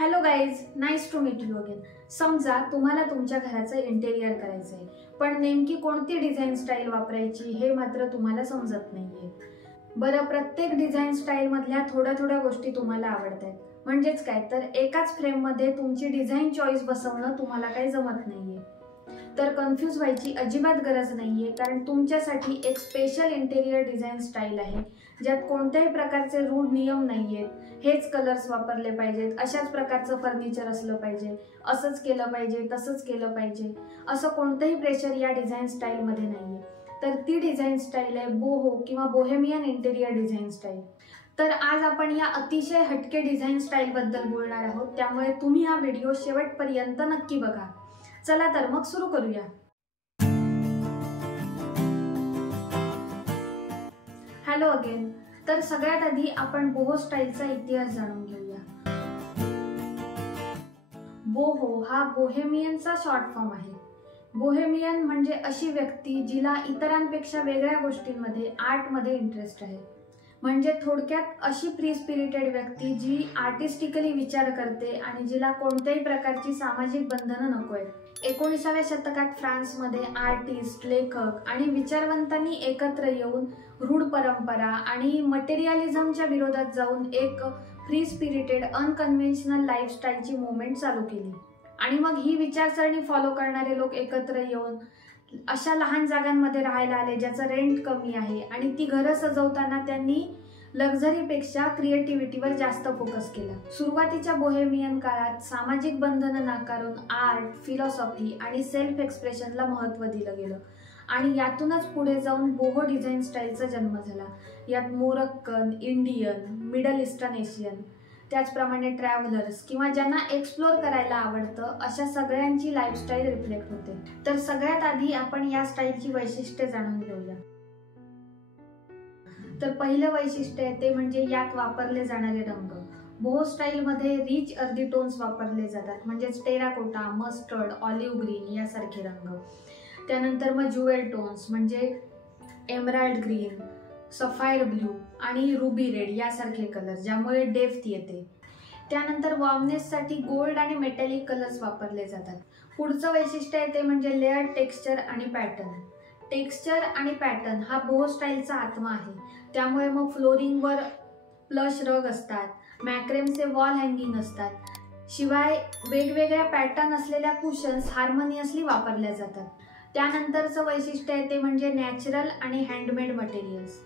Hello guys, nice to meet you again. समजा तुम्हाला तुमच्या घराचं इंटेरियर करायचं आहे, पण नेमकी कोणती डिझाईन स्टाईल वापरायची हे मात्र तुम्हाला समजत नाहीये. बरं, प्रत्येक डिझाईन स्टाईल मधल्या थोड्या गोष्टी तुम्हाला आवडतात. म्हणजेच काय तर एकाच फ्रेममध्ये तुमची डिझाईन चॉईस बसवणं तुम्हाला काही जमत नाहीये. तर कन्फ्यूज व्हायची अजिबात गरज नाहीये, कारण तुमच्यासाठी एक स्पेशल इंटेरियर डिझाईन स्टाईल आहे, ज्यात कोणत्याही प्रकारचे रूढ नियम नाहीयेत. हेच कलर्स वापरले पाहिजेत, अशाच प्रकारचं फर्निचर असलं पाहिजे, असंच केलं पाहिजे, तसंच केलं पाहिजे, असं कोणतंही प्रेशर या डिझाईन स्टाईलमध्ये नाहीये. तर ती डिझाईन स्टाईल आहे बोहो किंवा बोहेमियन इंटेरियर डिझाईन स्टाईल. तर आज आपण या अतिशय हटके डिझाईन स्टाईल बद्दल बोलणार आहोत, त्यामुळे तुम्ही हा व्हिडिओ शेवटपर्यंत नक्की बघा. चला तर मग सुरू करूया. Hello again. तर सगळ्यात आधी आपण बोहो स्टाईलचा इतिहास जाणून घेऊया. बोहो हा बोहेमियनचा शॉर्ट फॉर्म आहे. बोहेमियन म्हणजे अशी व्यक्ती जिला इतरांपेक्षा वेगळ्या गोष्टींमध्ये, आर्टमध्ये इंटरेस्ट आहे. म्हणजे थोडक्यात अशी फ्री स्पिरिटेड व्यक्ती जी आर्टिस्टिकली विचार करते आणि जिला कोणत्याही प्रकारची सामाजिक बंधनं नको आहेत. 19व्या शतकात फ्रान्समध्ये आर्टिस्ट, लेखक आणि विचारवंतांनी एकत्र येऊन रूढ परंपरा आणि मटेरियलिझमच्या विरोधात जाऊन एक फ्री स्पिरिटेड अनकन्व्हेन्शनल लाईफस्टाईलची मुवमेंट चालू केली. आणि मग ही विचारसरणी फॉलो करणारे लोक एकत्र येऊन अशा लहान जागांमध्ये राहायला आले ज्याचं रेंट कमी आहे, आणि ती घरं सजवताना त्यांनी लक्झरीपेक्षा क्रिएटिव्हिटीवर जास्त फोकस केला. सुरुवातीच्या बोहेमियन काळात सामाजिक बंधनं नाकारून आर्ट, फिलॉसॉफी आणि सेल्फ एक्सप्रेशनला महत्त्व दिलं गेलं, आणि यातूनच पुढे जाऊन बोहो डिझाईन स्टाईलचा जन्म झाला. यात Moroccan, Indian, middle eastern Asian, त्याचप्रमाणे ट्रॅव्हलर्स किंवा ज्यांना एक्सप्लोर करायला आवडतं अशा सगळ्यांची लाईफस्टाईल रिफ्लेक्ट होते. तर सगळ्यात आधी आपण या स्टाईलची वैशिष्ट्ये जाणून घेऊया. तर पहिलं वैशिष्ट्य आहे ते म्हणजे यात वापरले जाणारे रंग. बोहो स्टाईलमध्ये रिच अर्दी टोन्स वापरले जातात, म्हणजेच टेराकोटा, मस्टर्ड, ऑलिव्ह ग्रीन यासारखे रंग. त्यानंतर मग ज्युएल टोन्स म्हणजे एमराल्ड ग्रीन, सफायर ब्ल्यू आणि रुबी रेड यासारखे कलर, ज्यामुळे डेप्थ येते. त्यानंतर वॉर्मनेससाठी गोल्ड आणि मेटॅलिक कलर्स वापरले जातात. पुढचं वैशिष्ट्य आहे ते म्हणजे लेअर्ड टेक्स्चर आणि पॅटर्न. टेक्स्चर आणि पॅटर्न हा बोहो स्टाईलचा आत्मा आहे. त्यामुळे मग फ्लोरिंगवर प्लश रग असतात, मॅक्रेमचे वॉल हँगिंग असतात. शिवाय वेगवेगळ्या पॅटर्न असलेल्या कुशन्स हार्मोनियसली वापरल्या जातात. त्यानंतरचं वैशिष्ट्य आहे ते म्हणजे नॅचरल आणि हँडमेड मटेरियल्स.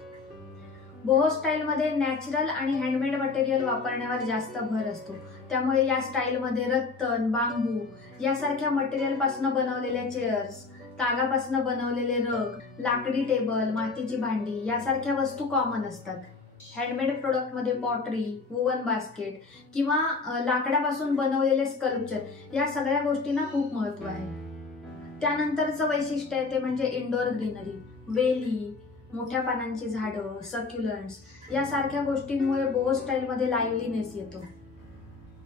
बोहो स्टाईलमध्ये नॅचरल आणि हँडमेड मटेरियल वापरण्यावर जास्त भर असतो. त्यामुळे या स्टाईलमध्ये रत्तन, बांबू यासारख्या मटेरियलपासून बनवलेल्या चेअर्स, तागापासून बनवलेले रग, लाकडी टेबल, मातीची भांडी यासारख्या वस्तू कॉमन असतात. हँडमेड प्रोडक्टमध्ये पॉटरी, वुवन बास्केट किंवा लाकडापासून बनवलेले स्कल्पचर या सगळ्या गोष्टींना खूप महत्त्व आहे. त्यानंतरचं वैशिष्ट्य आहे ते म्हणजे इंडोर ग्रीनरी. वेली, मोठ्या पानांची झाडं, सक्युलंट्स यासारख्या गोष्टींमुळे बोहो स्टाईलमध्ये लाईव्हलीनेस येतो.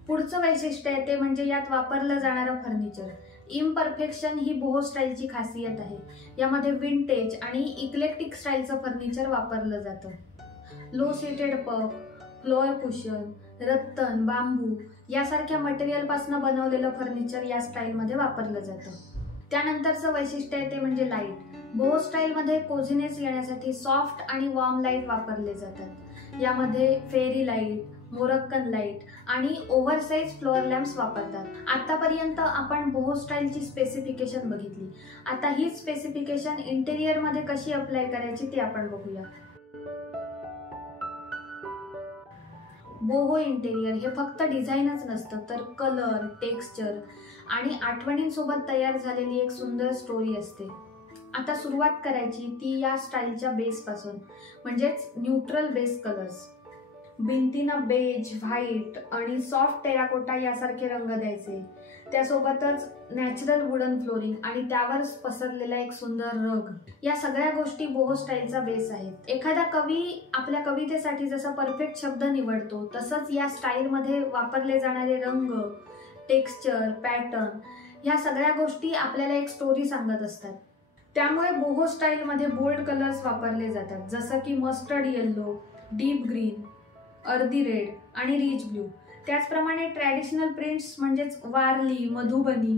पुढचं वैशिष्ट्य आहे ते म्हणजे यात वापरलं जाणारं फर्निचर. इम्परफेक्शन ही बोहो स्टाईलची खासियत आहे. यामध्ये विंटेज आणि इक्लेक्टिक स्टाईलचं फर्निचर वापरलं जातं. Low seated pouf, floor cushion, rattan, bamboo यासारख्या मटेरियलपासून बनवलेलं फर्निचर या स्टाईलमध्ये वापरलं जातं. त्यानंतरचं वैशिष्ट्य आहे ते म्हणजे लाईट. बोहो स्टाईलमध्ये कोझीनेस येण्यासाठी सॉफ्ट आणि वॉर्म लाईट वापरले जातात. यामध्ये फेरी लाईट, मोरक्कन लाईट आणि ओव्हरसाइज फ्लोअर लॅम्प्स वापरतात. आतापर्यंत आपण बोहो स्टाईलची स्पेसिफिकेशन बघितली. आता ही स्पेसिफिकेशन इंटेरियरमध्ये कशी अप्लाय करायची ते आपण बघूया. बोहो इंटेरियर हे फक्त डिझाईनच नसतं, तर कलर, टेक्स्चर आणि आठवणींसोबत तयार झालेली एक सुंदर स्टोरी असते. आता सुरुवात करायची ती या स्टाईलच्या बेसपासून, म्हणजेच न्यूट्रल बेस कलर्स. भिंतींना बेज, व्हाईट आणि सॉफ्ट टेराकोटा यासारखे रंग द्यायचे. त्यासोबतच नॅचरल वुडन फ्लोरिंग आणि त्यावर पसरलेला एक सुंदर रग, या सगळ्या गोष्टी बोहो स्टाईलचा बेस आहेत. एखादा कवी आपल्या कवितेसाठी जसा परफेक्ट शब्द निवडतो, तसंच या स्टाईलमध्ये वापरले जाणारे रंग, टेक्स्चर, पॅटर्न ह्या सगळ्या गोष्टी आपल्याला एक स्टोरी सांगत असतात. त्यामुळे बोहो स्टाईलमध्ये बोल्ड कलर्स वापरले जातात, जसं की मस्टर्ड येल्लो, डीप ग्रीन, अर्दी रेड आणि रिच ब्ल्यू. त्याचप्रमाणे ट्रॅडिशनल प्रिंट्स म्हणजेच वारली, मधुबनी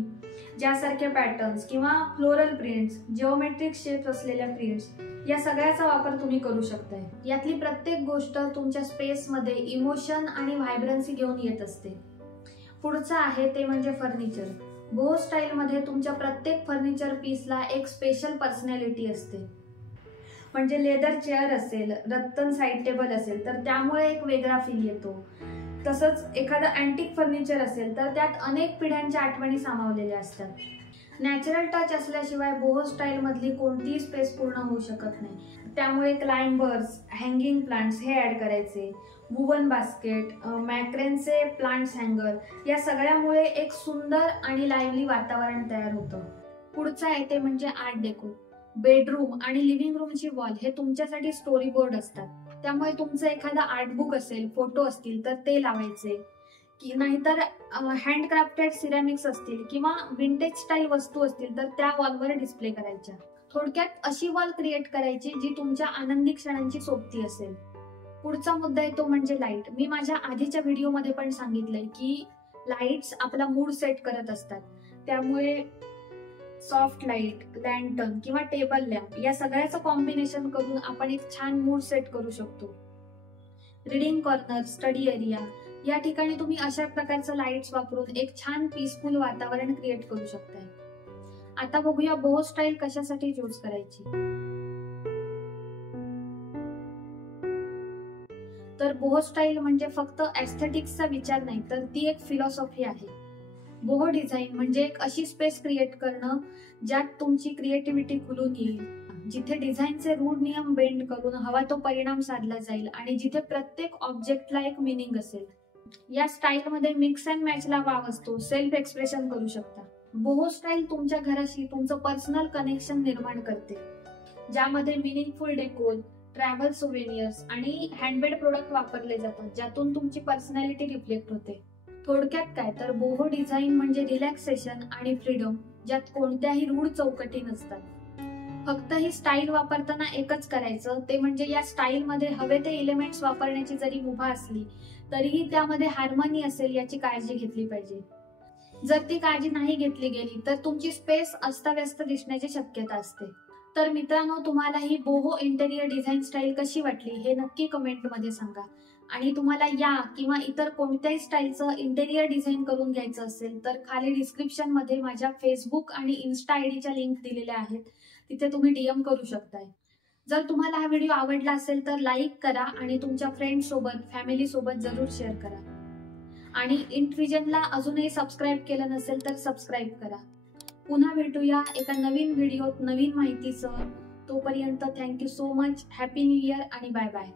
ज्यासारखे पॅटर्न्स किंवा फ्लोरल प्रिंट्स, जिओमेट्रिक शेप्स असलेल्या प्रिंट्स या सगळ्याचा वापर तुम्ही करू शकताय. यातली प्रत्येक गोष्ट तुमच्या स्पेसमध्ये इमोशन आणि व्हायब्रन्सी घेऊन येत असते. पुढचं आहे ते म्हणजे फर्निचर. बोहो स्टाईलमध्ये तुमच्या प्रत्येक फर्निचर पीसला एक स्पेशल पर्सनॅलिटी असते. म्हणजे लेदर चेअर असेल, रत्तन साईड टेबल असेल तर त्यामुळे एक वेगळा फील येतो. तसंच एखादं अँटिक फर्निचर असेल तर त्यात अनेक पिढ्यांच्या आठवणी सामावलेल्या असतात. नॅचरल टच असल्याशिवाय बोहो स्टाईल मधली कोणतीही स्पेस पूर्ण होऊ शकत नाही. त्यामुळे क्लाइंबर्स, हँगिंग प्लांट्स हे ऍड करायचे, वुवन बास्केट, मॅक्रेनचे प्लांट्स हँगर या सगळ्यामुळे एक सुंदर आणि लाईव्हली वातावरण तयार होतं. पुढचं आहे ते म्हणजे आर्ट डेको. बेडरूम आणि लिव्हिंग रूमची वॉल हे तुमच्यासाठी स्टोरी बोर्ड असतात. त्यामुळे तुमचं एखादा आर्टबुक असेल, फोटो असतील तर ते लावायचे, की नाहीतर हँडक्राफ्टेड सिरॅमिक्स असतील किंवा विंटेज स्टाईल वस्तू असतील तर त्या वॉलवर डिस्प्ले करायच्या. थोडक्यात अशी वॉल क्रिएट करायची जी तुमच्या आनंदी क्षणांची सोबती असेल. पुढचा मुद्दा आहे तो म्हणजे लाईट. मी माझ्या आधीच्या व्हिडिओमध्ये पण सांगितलंय की लाईट्स आपला मूड सेट करत असतात. त्यामुळे सॉफ्ट लाईट, लॅन्टर्न किंवा टेबल लॅम्प या सगळ्याचं कॉम्बिनेशन करून आपण एक छान मूड सेट करू शकतो. रीडिंग कॉर्नर, स्टडी एरिया या ठिकाणी तुम्ही अशा प्रकारचं लाईट्स वापरून एक छान पीसफुल वातावरण क्रिएट करू शकताय. आता बघूया बोहो स्टाईल कशासाठी चूज करायची. तर बोहो स्टाईल म्हणजे फक्त एस्थेटिक्सचा विचार नाही तर ती एक फिलॉसॉफी आहे. बोहो डिझाईन म्हणजे एक अशी स्पेस क्रिएट करणं ज्यात तुमची क्रिएटिव्हिटी खुलून येईल, जिथे डिझाईनचे रूढ नियम बेंड करून हवा तो परिणाम साधला जाईल आणि जिथे प्रत्येक ऑब्जेक्टला एक मिनिंग असेल. या स्टाईलमध्ये मिक्स अँड मॅचला वाव असतो, सेल्फ एक्सप्रेशन करू शकता. बोहो स्टाईल तुमच्या घराशी तुमचं पर्सनल कनेक्शन निर्माण करते, ज्यामध्ये मिनिंगफुल डेकोर, ट्रॅव्हल सोव्हेनियर्स आणि हँडमेड प्रोडक्ट वापरले जातात, ज्यातून तुमची पर्सनॅलिटी रिफ्लेक्ट होते. थोडक्यात काय तर बोहो डिझाईन म्हणजे रिलॅक्सेशन आणि फ्रीडम, ज्यात कोणत्याही रूढ चौकटी नसतात. फक्त ही स्टाईल वापरताना एकच करायचं ते म्हणजे या स्टाईलमध्ये हवे ते एलिमेंट्स वापरण्याची जरी मुभा असली तरीही त्यामध्ये हार्मनी असेल याची काळजी घेतली पाहिजे. जर ती काळजी नाही घेतली गेली तर तुमची स्पेस अस्ताव्यस्त दिसण्याची शक्यता असते. तर मित्रांनो, तुम्हाला ही बोहो इंटेरियर डिझाईन स्टाईल कशी वाटली हे नक्की कमेंटमध्ये सांगा. आणि तुम्हाला या किंवा इतर कोणत्याही स्टाईलचं इंटेरियर डिझाईन करून घ्यायचं असेल तर खाली डिस्क्रिप्शन मध्ये माझ्या फेसबुक आणि इन्स्टा आयडीच्या लिंक दिलेल्या आहेत, तिथे तुम्ही DM करू शकताय. जर तुम्हाला हा व्हिडिओ आवडला असेल तर लाईक करा आणि तुमच्या फ्रेंड्स सोबत, फॅमिली सोबत जरूर शेअर करा. आणि इंटविजनला अजूनही सबस्क्राईब केलं नसेल तर सबस्क्राईब करा. पुन्हा भेटूया एका नवीन व्हिडिओत नवीन माहितीसह. तोपर्यंत thank you so much. Happy new year आणि बाय बाय.